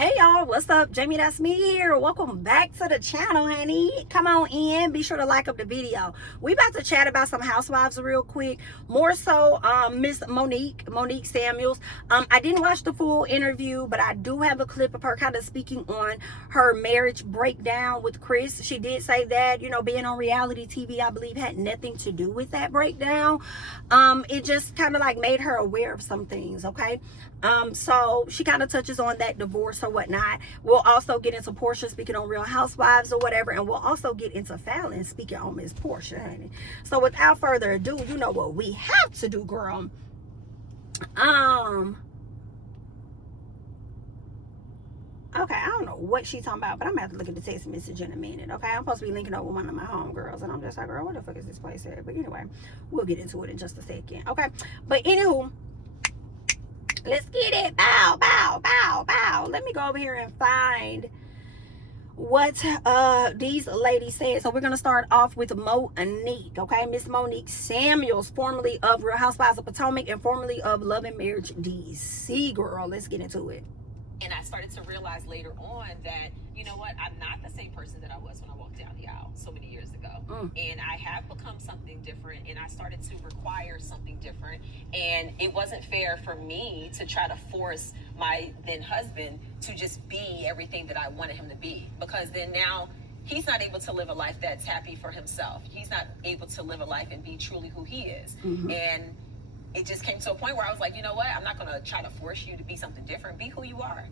Hey y'all, what's up? JamiThatsMe here. Welcome back to the channel, honey. Come on in. Be sure to like up the video. We about to chat about some housewives real quick. More so, Miss Monique Samuels. I didn't watch the full interview, but I do have a clip of her kind of speaking on her marriage breakdown with Chris. She did say that, you know, being on reality TV, I believe, had nothing to do with that breakdown. It just kind of like made her aware of some things, okay? So she kind of touches on that divorce or whatnot. We'll also get into Porsha speaking on Real Housewives or whatever, and we'll also get into Falynn speaking on Miss Porsha, honey. So without further ado, you know what we have to do, girl. Okay, I don't know what she's talking about, but I'm gonna have to look at the text message in a minute, okay? I'm supposed to be linking up with one of my homegirls, and I'm just like, girl, what the fuck is this place at? But anyway, we'll get into it in just a second, okay? But anywho, let's get it. Bow, bow, bow, bow. Let me go over here and find what these ladies said. So we're going to start off with Monique, okay? Miss Monique Samuels, formerly of Real Housewives of Potomac and formerly of Love and Marriage DC. Girl, let's get into it. And I started to realize later on that, you know what, I'm not the same person that I was when I walked down the aisle so many years ago. And I have become something different, and I started to require something different. And it wasn't fair for me to try to force my then husband to just be everything that I wanted him to be, because then now he's not able to live a life that's happy for himself. He's not able to live a life and be truly who he is. And it just came to a point where I was like, you know what? I'm not going to try to force you to be something different. Be who you are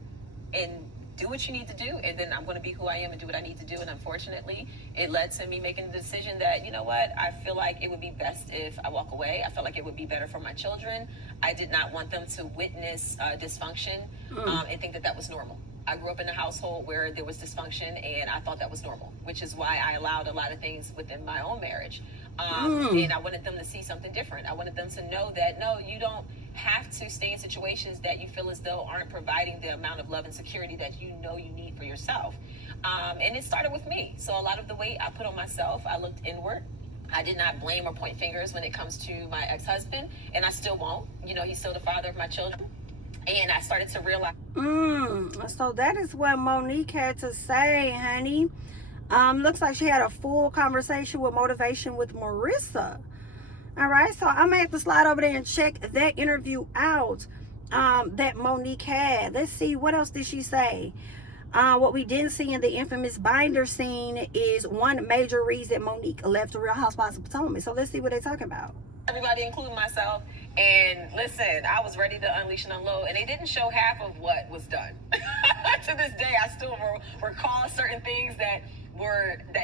and do what you need to do. And then I'm going to be who I am and do what I need to do. And unfortunately, it led to me making the decision that, you know what? I feel like it would be best if I walk away. I felt like it would be better for my children. I did not want them to witness dysfunction and think that that was normal. I grew up in a household where there was dysfunction, and I thought that was normal, which is why I allowed a lot of things within my own marriage. And I wanted them to see something different. I wanted them to know that, no, you don't have to stay in situations that you feel as though aren't providing the amount of love and security that you know you need for yourself. And it started with me. So a lot of the weight I put on myself, I looked inward. I did not blame or point fingers when it comes to my ex-husband, and I still won't. You know, he's still the father of my children. And I started to realize. So that is what Monique had to say, honey. Looks like she had a full conversation with Motivation with Marissa. All right, so I'm gonna have to slide over there and check that interview out that Monique had. Let's see, what else did she say? What we didn't see in the infamous binder scene is one major reason Monique left the Real Housewives of Potomac. So let's see what they're talking about. Everybody, including myself, and listen, I was ready to unleash and unload, and they didn't show half of what was done. To this day, I still recall certain things that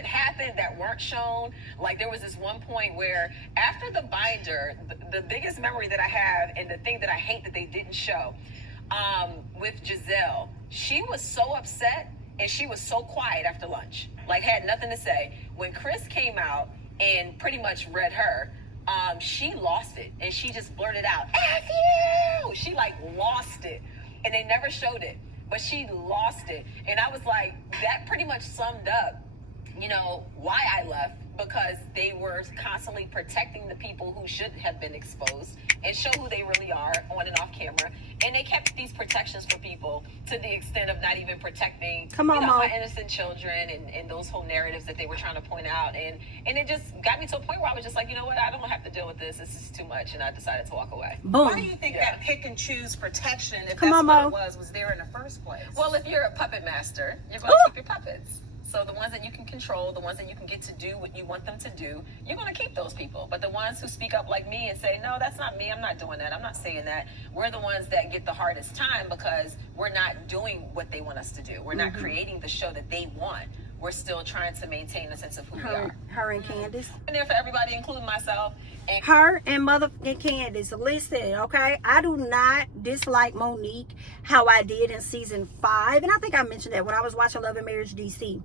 happened that weren't shown. Like, there was this one point where after the binder, the biggest memory that I have, and the thing that I hate that they didn't show, with Gizelle, she was so upset and she was so quiet after lunch, like had nothing to say. When Chris came out and pretty much read her, she lost it, and she just blurted out, F you! She like lost it, and they never showed it, but she lost it. And I was like, that pretty much summed up, you know, why I left, because they were constantly protecting the people who should have been exposed and show who they really are on and off camera. And they kept these protections for people to the extent of not even protecting my innocent children and those whole narratives that they were trying to point out. And it just got me to a point where I was just like, you know what, I don't have to deal with this. This is too much. And I decided to walk away. Boom. Why do you think that pick and choose protection, if that's what it was there in the first place? Well, if you're a puppet master, you're going to keep your puppets. So the ones that you can control, the ones that you can get to do what you want them to do, you're going to keep those people. But the ones who speak up like me and say, no, that's not me, I'm not doing that, I'm not saying that, we're the ones that get the hardest time, because we're not doing what they want us to do. We're not creating the show that they want. We're still trying to maintain a sense of who we are. Her and Candiace. And there for everybody, including myself. And her and motherfucking Candiace. Listen, okay? I do not dislike Monique how I did in season 5. And I think I mentioned that when I was watching Love and Marriage DC.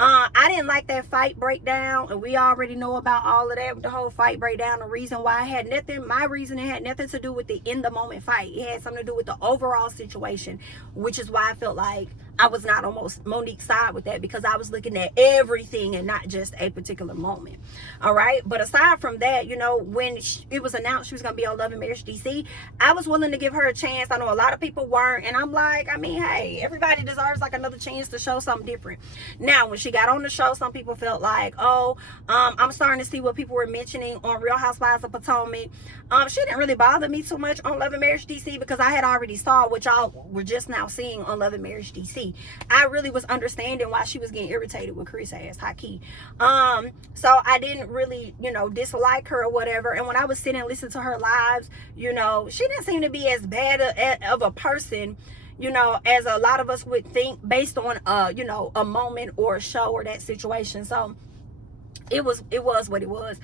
I didn't like that fight breakdown. And we already know about all of that. The whole fight breakdown. The reason why my reasoning had nothing to do with the in the moment fight. It had something to do with the overall situation. Which is why I felt like I was not on Monique's side with that, because I was looking at everything and not just a particular moment. All right. But aside from that, you know, when it was announced she was going to be on Love and Marriage DC, I was willing to give her a chance. I know a lot of people weren't. And I'm like, I mean, hey, everybody deserves like another chance to show something different. Now, when she got on the show, some people felt like, oh, I'm starting to see what people were mentioning on Real Housewives of Potomac. She didn't really bother me too much on Love and Marriage DC, because I had already saw what y'all were just now seeing on Love and Marriage DC. I really was understanding why she was getting irritated with Chris ass, high key. So I didn't really, you know, dislike her or whatever. And when I was sitting and listening to her lives, you know, she didn't seem to be as bad of a person, you know, as a lot of us would think, based on you know, a moment or a show or that situation. So it was what it was.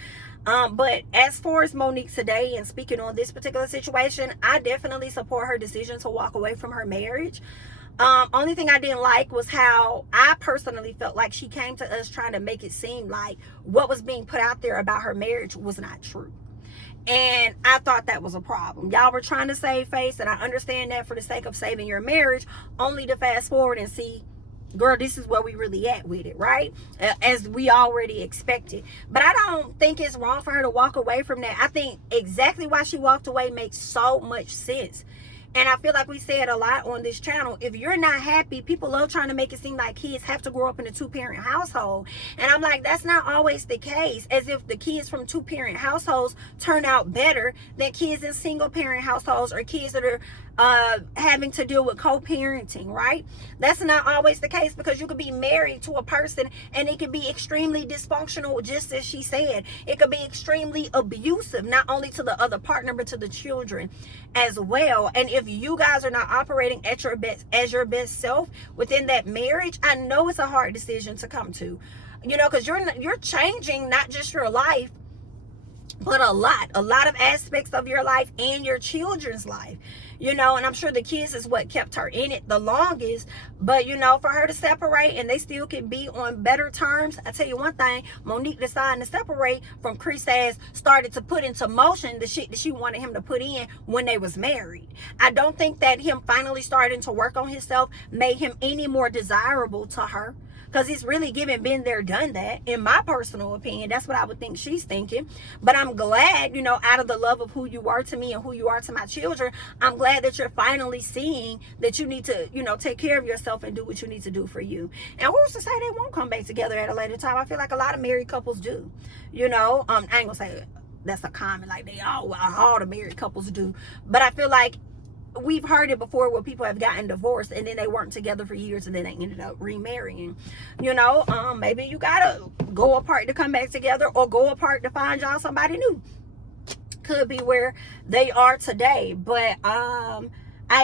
But as far as Monique today, and speaking on this particular situation, I definitely support her decision to walk away from her marriage. Only thing I didn't like was how I personally felt like she came to us trying to make it seem like what was being put out there about her marriage was not true. And I thought that was a problem. Y'all were trying to save face, and I understand that for the sake of saving your marriage, only to fast forward and see, girl, this is where we really at with it, right? As we already expected. But I don't think it's wrong for her to walk away from that. I think exactly why she walked away makes so much sense. And I feel like we say it a lot on this channel. If you're not happy, people love trying to make it seem like kids have to grow up in a two-parent household. And I'm like, that's not always the case. As if the kids from two-parent households turn out better than kids in single-parent households, or kids that are having to deal with co-parenting, right? That's not always the case, because you could be married to a person and it could be extremely dysfunctional, just as she said. It could be extremely abusive, not only to the other partner, but to the children as well. And if you guys are not operating at your best, as your best self within that marriage, I know it's a hard decision to come to, you know, because you're changing not just your life, but a lot of aspects of your life and your children's life, you know. And I'm sure the kids is what kept her in it the longest. But, you know, for her to separate and they still can be on better terms, I tell you one thing, Monique deciding to separate from Chris has started to put into motion the shit that she wanted him to put in when they was married. I don't think that him finally starting to work on himself made him any more desirable to her, because it's really given been there, done that, in my personal opinion. That's what I would think she's thinking. But I'm glad, you know, out of the love of who you are to me and who you are to my children, I'm glad that you're finally seeing that you need to, you know, take care of yourself and do what you need to do for you. And who's to say they won't come back together at a later time? I feel like a lot of married couples do, you know. I ain't gonna say that's a common, like they all the married couples do, but I feel like we've heard it before where people have gotten divorced and then they weren't together for years and then they ended up remarrying, you know. Maybe you gotta go apart to come back together, or go apart to find y'all somebody new. Could be where they are today. But I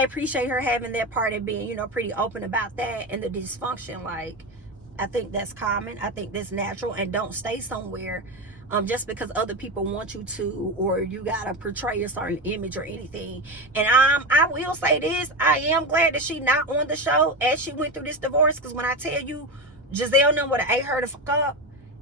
appreciate her having that part and being, you know, pretty open about that. And the dysfunction, like, I think that's common, I think that's natural. And don't stay somewhere just because other people want you to, or you gotta portray a certain image or anything. And I will say this, I am glad that she not on the show as she went through this divorce, because when I tell you, Gizelle and them would have ate her the fuck up.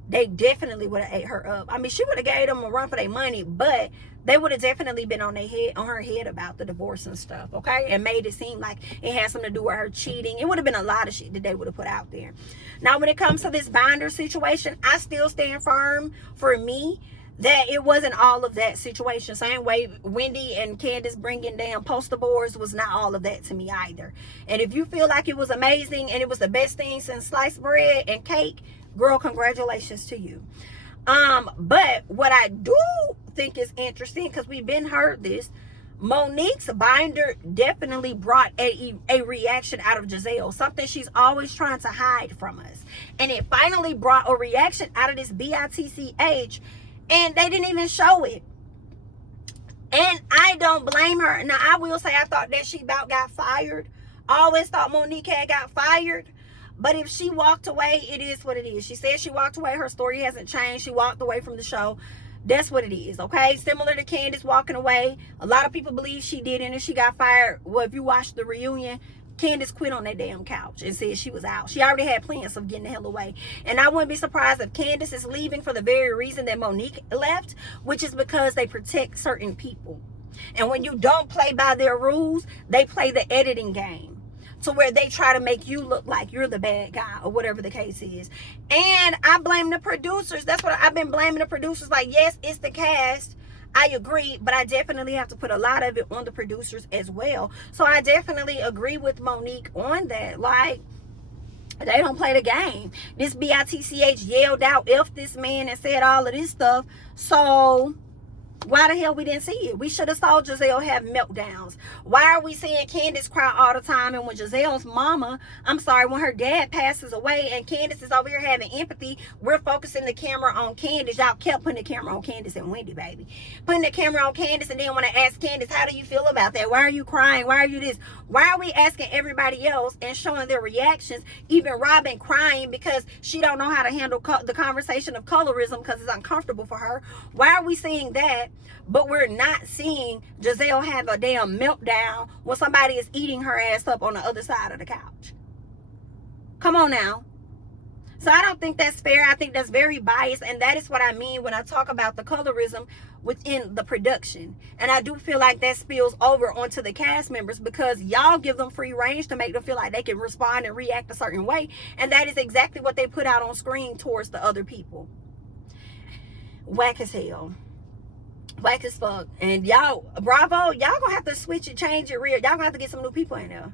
They definitely would have ate her up. I mean, she would have gave them a run for their money, but they would have definitely been on her head about the divorce and stuff, okay? And made it seem like it had something to do with her cheating. It would have been a lot of shit that they would have put out there. Now, when it comes to this binder situation, I still stand firm, for me, that it wasn't all of that situation. Same way Wendy and Candiace bringing down poster boards was not all of that to me either. And if you feel like it was amazing and it was the best thing since sliced bread and cake, girl, congratulations to you. But what I do think is interesting, because we've been heard this, Monique's binder definitely brought a reaction out of Gizelle, something she's always trying to hide from us. And it finally brought a reaction out of this bitch, and they didn't even show it. And I don't blame her. Now, I will say I thought that she about got fired. I always thought Monique had got fired. But if she walked away, it is what it is. She said she walked away. Her story hasn't changed. She walked away from the show. That's what it is, okay? Similar to Candiace walking away. A lot of people believe she didn't and she got fired. Well, if you watch the reunion, Candiace quit on that damn couch and said she was out. She already had plans of getting the hell away. And I wouldn't be surprised if Candiace is leaving for the very reason that Monique left, which is because they protect certain people. And when you don't play by their rules, they play the editing game. to where they try to make you look like you're the bad guy or whatever the case is. And I blame the producers. That's what I've been blaming the producers. Like, yes, it's the cast, I agree, but I definitely have to put a lot of it on the producers as well. So I definitely agree with Monique on that. Like, they don't play the game. This bitch yelled out F this man and said all of this stuff. So why the hell we didn't see it? We should have saw Gizelle have meltdowns. Why are we seeing Candiace cry all the time? And when Giselle's mama, when her dad passes away and Candiace is over here having empathy, we're focusing the camera on Candiace. Y'all kept putting the camera on Candiace and Wendy, baby. Putting the camera on Candiace, and then when I ask Candiace, how do you feel about that? Why are you crying? Why are you this? Why are we asking everybody else and showing their reactions? Even Robyn crying because she don't know how to handle the conversation of colorism because it's uncomfortable for her. Why are we seeing that? But we're not seeing Gizelle have a damn meltdown when somebody is eating her ass up on the other side of the couch. Come on now. So I don't think that's fair. I think that's very biased. And that is what I mean when I talk about the colorism within the production. And I do feel like that spills over onto the cast members because y'all give them free range to make them feel like they can respond and react a certain way. And that is exactly what they put out on screen towards the other people. Whack as hell. Whack as fuck. And y'all, bravo, y'all gonna have to switch it, change it real. Y'all gonna have to get some new people in there.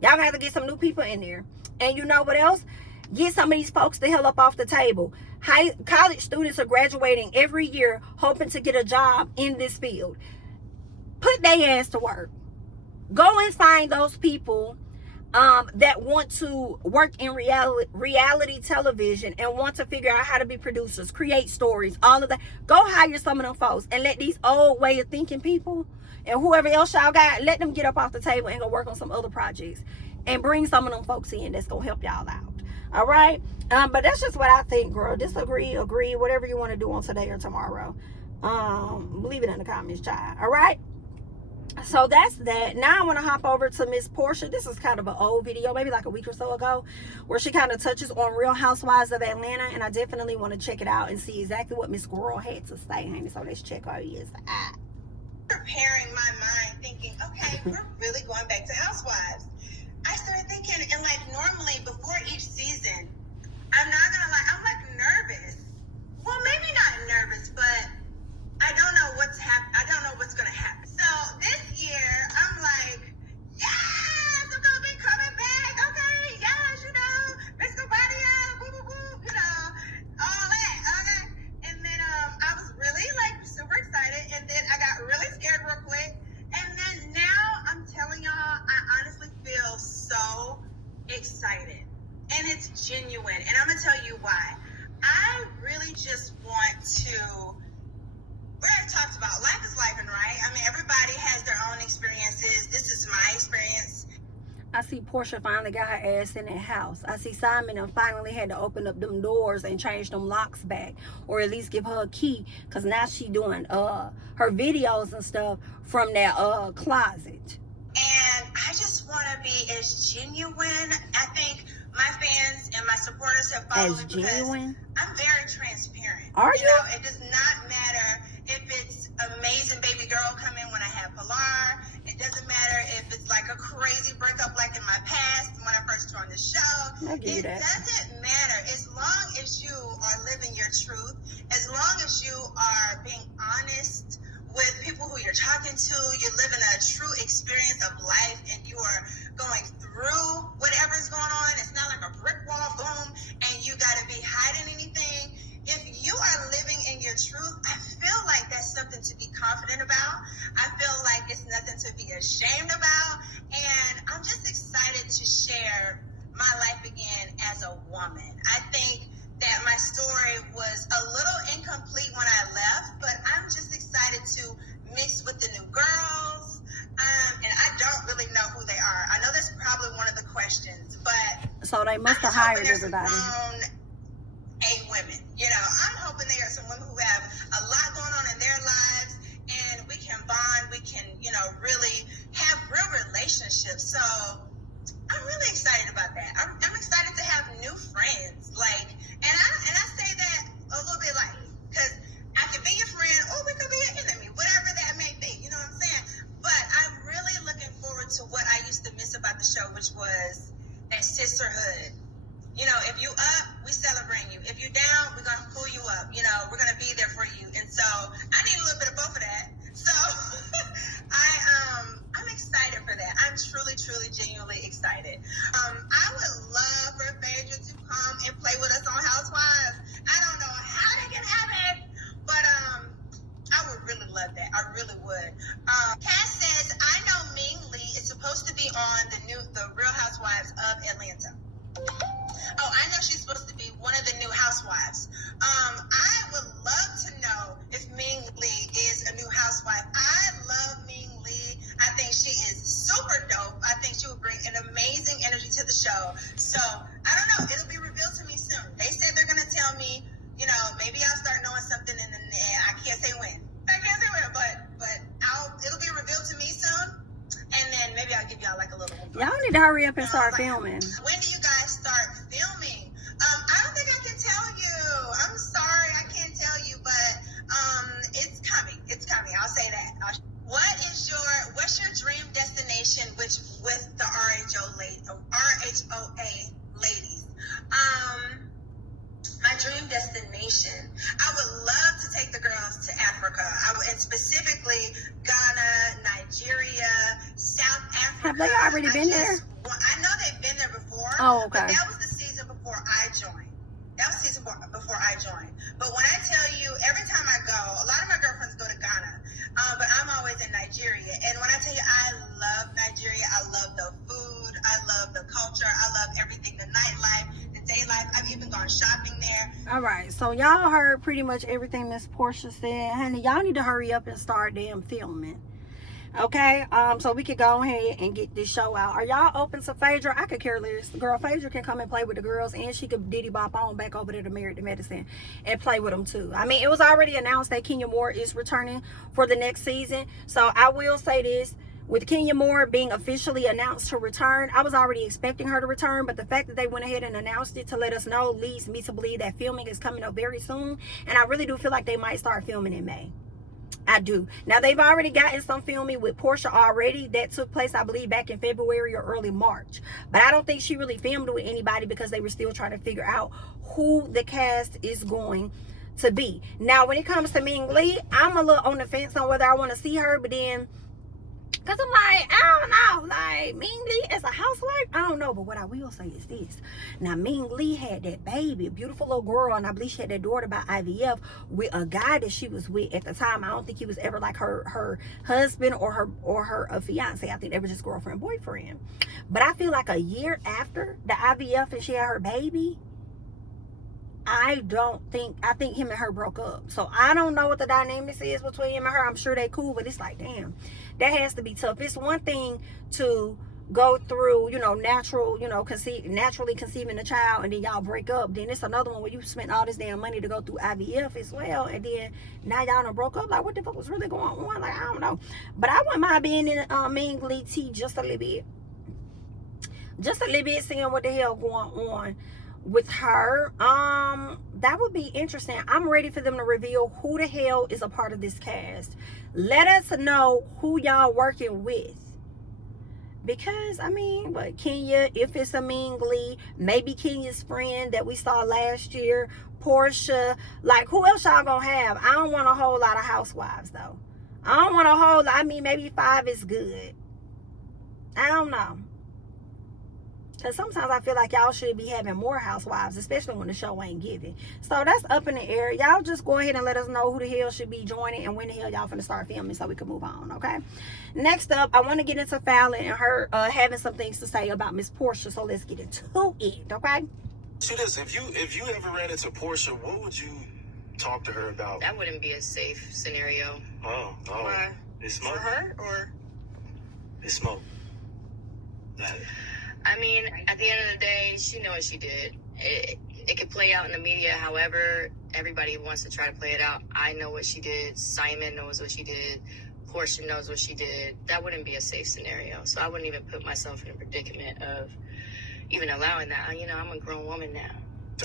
Y'all gonna have to get some new people in there. And you know what else? Get some of these folks the hell up off the table. College students are graduating every year hoping to get a job in this field. Put their ass to work. Go and find those people that want to work in reality television and want to figure out how to be producers, create stories, all of that. Go hire some of them folks and let these old way of thinking people and whoever else y'all got, let them get up off the table and go work on some other projects and bring some of them folks in that's gonna help y'all out. All right, but that's just what I think, girl. Disagree, agree, whatever you want to do on today or tomorrow. Leave it in the comments, child. All right. So that's that. Now I want to hop over to Miss Porsha. This is kind of an old video, maybe like a week or so ago, where she kind of touches on Real Housewives of Atlanta, and I definitely want to check it out and see exactly what Miss Girl had to say, honey. So let's check her ears out. Preparing my mind, thinking, okay, we're really going back to Housewives. I started thinking, and like normally before each season, I'm not gonna lie, I'm like nervous. Well, maybe not nervous, but I don't know what's I don't know what's gonna happen. So this year, I'm like, yes, I'm gonna be coming back. Okay, yes, you know, Mr. Badia, woo, woo, woo, you know, all that. Okay, and then I was really like super excited, and then I got really scared real quick, and then now I'm telling y'all, I honestly feel so excited, and it's genuine, and I'm gonna tell you why. I really just want to. We already talked about life is life, and right? I mean, everybody has their own experiences. This is my experience. I see Porsha finally got her ass in that house. I see Simon and finally had to open up them doors and change them locks back, or at least give her a key, because now she doing her videos and stuff from that closet. And I just want to be as genuine. I think my fans and my supporters have followed me because I'm very transparent. Are you? You know, it does not matter if it's amazing baby girl coming when I have Pilar. It doesn't matter if it's like a crazy breakup like in my past when I first joined the show. It doesn't matter. As long as you are living your truth, as long as you are being honest with people who you're talking to, you're living a true experience of life, and you are going through whatever is going on. It's not like a brick wall, boom, and you got to be hiding anything. If you are living in your truth, I feel like that's something to be confident about. I feel like it's nothing to be ashamed about. And I'm just excited to share my life again as a woman. I think that my story was a little incomplete when I left, but I'm just excited to mix with the new girls. And I don't really know who they are. I know that's probably one of the questions, but so they must have hired everybody. Women, you know, I'm hoping they are some women who have a lot going on in their lives, and we can bond. We can, you know, really have real relationships. So I'm really excited about that. I'm excited to have new friends. Like, and I say that a little bit lightly because I can be your friend, or we could be an enemy, whatever that may be. You know what I'm saying? But I'm really looking forward to what I used to miss about the show, which was that sisterhood. You know, if you up, we celebrate you. If you down, we're gonna pull you up. You know, we're gonna be there for you. And so I need a little bit of both of that. So I'm excited for that. I'm truly, genuinely excited. I would love for Phaedra to come and play with us on Housewives. I don't know how that can happen, but I would really love that. I really would. Cass says, I know Ming Lee is supposed to be on the Real Housewives of Atlanta. Oh, I know she's supposed to be one of the new housewives. I would love to know if Ming Lee is a new housewife. I love Ming Lee. I think she is super dope. I think she would bring an amazing energy to the show. So, I don't know. It'll be revealed to me soon. They said they're going to tell me, you know, maybe I'll start knowing something and I can't say when. But it'll be revealed to me soon. And then maybe I'll give y'all like a little... Y'all need to hurry up and start filming. When do you guys start filming? I don't think I can tell you. I'm sorry, I can't tell you, but it's coming. It's coming. I'll say that. What's your dream destination with the RHOA ladies? My dream destination. I would love to take the girls to Africa. And specifically Ghana, Nigeria, South Africa. Have they already been there? I know they've been there before. Oh, okay. But that was the season before I joined. But when I tell you, every time I go, a lot of my girlfriends go to Ghana, but I'm always in Nigeria. And when I tell you, I love Nigeria. I love the food. I love the culture. I love everything, the nightlife, the day life. I've even gone shopping there. All right, so y'all heard pretty much everything Miss Porsha said. Honey, y'all need to hurry up and start damn filming. Okay, so we could go ahead and get this show out. Are y'all open to Phaedra? I could care less. Girl, Phaedra can come and play with the girls, and she could diddy bop on back over there to Married to Medicine and play with them too. I mean, it was already announced that Kenya Moore is returning for the next season. So I will say this. With Kenya Moore being officially announced to return, I was already expecting her to return, but the fact that they went ahead and announced it to let us know leads me to believe that filming is coming up very soon. And I really do feel like they might start filming in May. I do. Now, they've already gotten some filming with Porsha already. That took place, I believe, back in February or early March. But I don't think she really filmed with anybody because they were still trying to figure out who the cast is going to be. Now, when it comes to Ming Lee, I'm a little on the fence on whether I want to see her, but then... Because I'm like, I don't know. Like, Ming Lee as a housewife? I don't know. But what I will say is this. Now, Ming Lee had that baby, a beautiful little girl. And I believe she had that daughter by IVF with a guy that she was with at the time. I don't think he was ever like her husband or her fiance. I think they were just girlfriend, boyfriend. But I feel like a year after the IVF and she had her baby, I think him and her broke up. So I don't know what the dynamics is between him and her. I'm sure they cool, but it's like, damn, that has to be tough. It's one thing to go through, you know, naturally conceiving a child and then y'all break up. Then it's another one where you spent all this damn money to go through IVF as well, and then now y'all done broke up. Like, what the fuck was really going on? Like, I don't know. But I wouldn't mind being in Ming Lee tea just a little bit. Just a little bit, seeing what the hell going on with her. That would be interesting. I'm ready for them to reveal who the hell is a part of this cast. Let us know who y'all working with, because I mean, but Kenya, if it's a Ming Lee, maybe Kenya's friend that we saw last year, Porsha, like, who else y'all gonna have? I don't want a whole lot of housewives though. I don't want a whole lot. I mean, maybe 5 is good. I don't know. Because sometimes I feel like y'all should be having more housewives, especially when the show ain't giving. So that's up in the air. Y'all just go ahead and let us know who the hell should be joining and when the hell y'all finna start filming so we can move on, okay? Next up, I want to get into Falynn and her having some things to say about Miss Porsha. So let's get into it, okay? See this, if you ever ran into Porsha, what would you talk to her about? That wouldn't be a safe scenario. Oh. Why? It's smoke. For her, or? It's smoke. I mean, at the end of the day, she knows what she did. It could play out in the media however everybody wants to try to play it out. I know what she did. Simon knows what she did. Porsha knows what she did. That wouldn't be a safe scenario. So I wouldn't even put myself in a predicament of even allowing that. You know, I'm a grown woman now.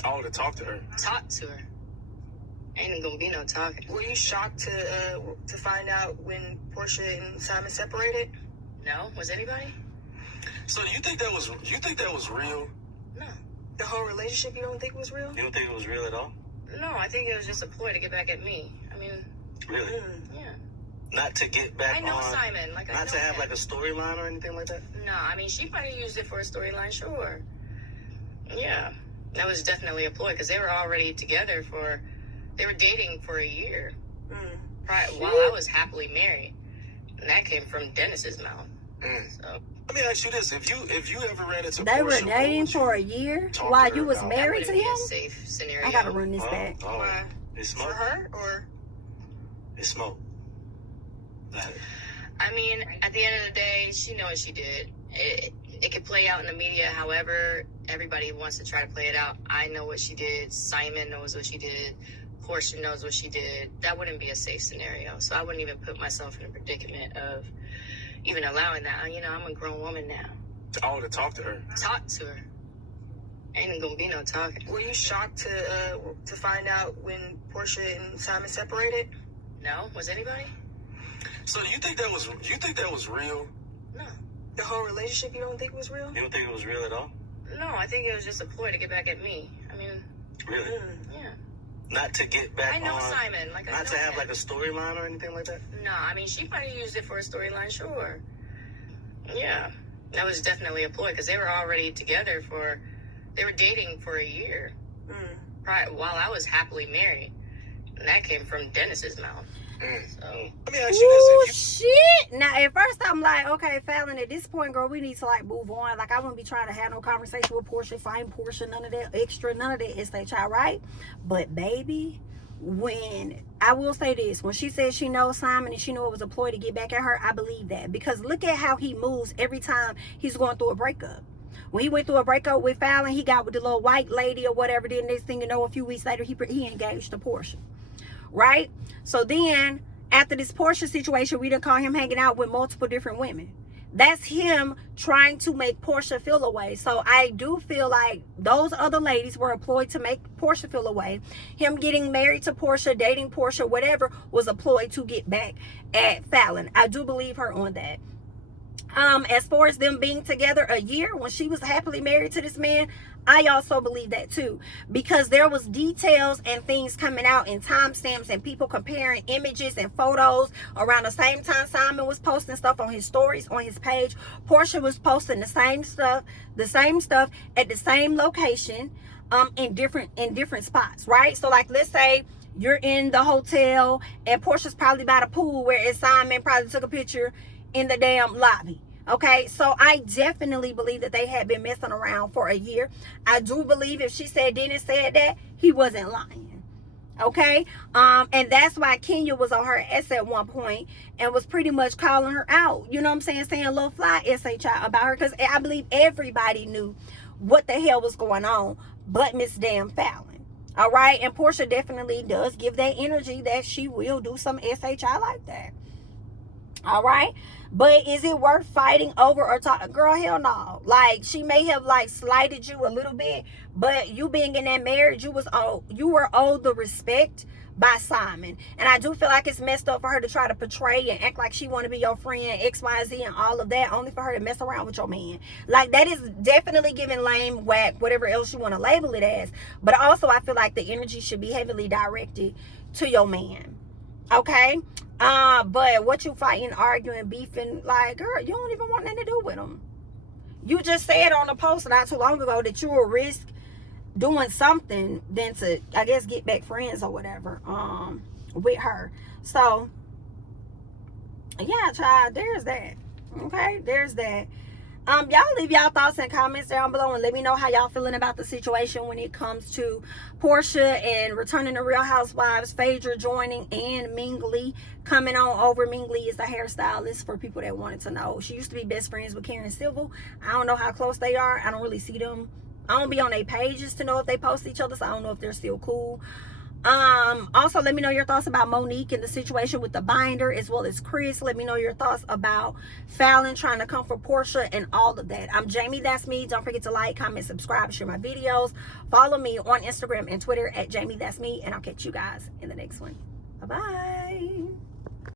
Oh, to talk to her. Talk to her. Ain't gonna be no talking. Were you shocked to find out when Porsha and Simon separated? No? Was anybody? So you think that was real? No. The whole relationship you don't think was real? You don't think it was real at all? No, I think it was just a ploy to get back at me. I mean, Really? yeah. Not to get back I know on, Simon. Like, not to have like a storyline or anything like that? No, I mean, she probably used it for a storyline, sure. Yeah. That was definitely a ploy because they were already together they were dating for a year. While I was happily married. And that came from Dennis's mouth. So. Let me ask you this: If you ever ran into they Porsha, were dating for a year while you was married to him? A safe scenario. I gotta run this back. Why? It smoke? For her or? It smoke. I mean, at the end of the day, she knows what she did. It could play out in the media however everybody wants to try to play it out. I know what she did. Simon knows what she did. Porsha knows what she did. That wouldn't be a safe scenario. So I wouldn't even put myself in a predicament of even allowing that. You know, I'm a grown woman now. Oh, to talk to her. Talk to her. Ain't gonna be no talking. Were you shocked to find out when Porsha and Simon separated? No? Was anybody? So you think that was real? No. The whole relationship you don't think was real? You don't think it was real at all? No, I think it was just a ploy to get back at me. I mean, Really? yeah. Not to get back I know on, Simon. Like, not to have like a storyline or anything like that? No, I mean, she probably used it for a storyline, sure. Yeah. That was definitely a ploy because they were already together they were dating for a year. While I was happily married. And that came from Dennis's mouth. So. Let me ask you this: Shit! Now, at first I'm like, okay, Falynn, at this point, girl, we need to like move on. Like, I wouldn't be trying to have no conversation with Porsha, find Porsha, none of that extra, none of that SHI, right? But baby, when I will say this, when she said she knows Simon and she knew it was a ploy to get back at her, I believe that, because look at how he moves every time he's going through a breakup. When he went through a breakup with Falynn, he got with the little white lady or whatever. Then next thing you know, a few weeks later, he engaged to Porsha. Right? So then, after this Porsha situation, we done call him hanging out with multiple different women. That's him trying to make Porsha feel away. So I do feel like those other ladies were employed to make Porsha feel away. Him getting married to Porsha, dating Porsha, whatever, was a ploy to get back at Falynn. I do believe her on that. As far as them being together a year when she was happily married to this man, I also believe that too, because there was details and things coming out in timestamps and people comparing images and photos around the same time Simon was posting stuff on his stories on his page. Porsha was posting the same stuff at the same location, in different spots, right? So like, let's say you're in the hotel and Porsha's probably by the pool, whereas Simon probably took a picture in the damn lobby. Okay, so I definitely believe that they had been messing around for a year. I do believe if she said Dennis said that, he wasn't lying. Okay, and that's why Kenya was on her ass at one point and was pretty much calling her out. You know what I'm saying? Saying a little fly SHI about her, because I believe everybody knew what the hell was going on but Miss Damn Falynn. All right, and Porsha definitely does give that energy that she will do some SHI like that. All right, but is it worth fighting over or talking? Girl, hell no. Like, she may have like slighted you a little bit, but you being in that marriage, you were owed the respect by Simon. And I do feel like it's messed up for her to try to portray and act like she want to be your friend, XYZ and all of that, only for her to mess around with your man. Like, that is definitely giving lame, whack, whatever else you want to label it as. But also, I feel like the energy should be heavily directed to your man. Okay, but what you fighting, arguing, beefing, like, girl, you don't even want nothing to do with him. You just said on a post not too long ago that you will risk doing something than to, I guess, get back friends or whatever, with her. So, yeah, child, there's that. Okay, there's that. Y'all leave y'all thoughts and comments down below and let me know how y'all feeling about the situation when it comes to Porsha and returning to Real Housewives, Phaedra joining, and Mingly coming on over. Mingly is a hairstylist, for people that wanted to know. She used to be best friends with Karen Civil. I don't know how close they are. I don't really see them. I don't be on their pages to know if they post each other, so I don't know if they're still cool. Also, let me know your thoughts about Monique and the situation with the binder, as well as Chris. Let me know your thoughts about Falynn trying to come for Porsha and all of that. I'm Jami, that's me. Don't forget to like, comment, subscribe, share my videos. Follow me on Instagram and Twitter at JamiThatsMe, and I'll catch you guys in the next one. Bye-bye.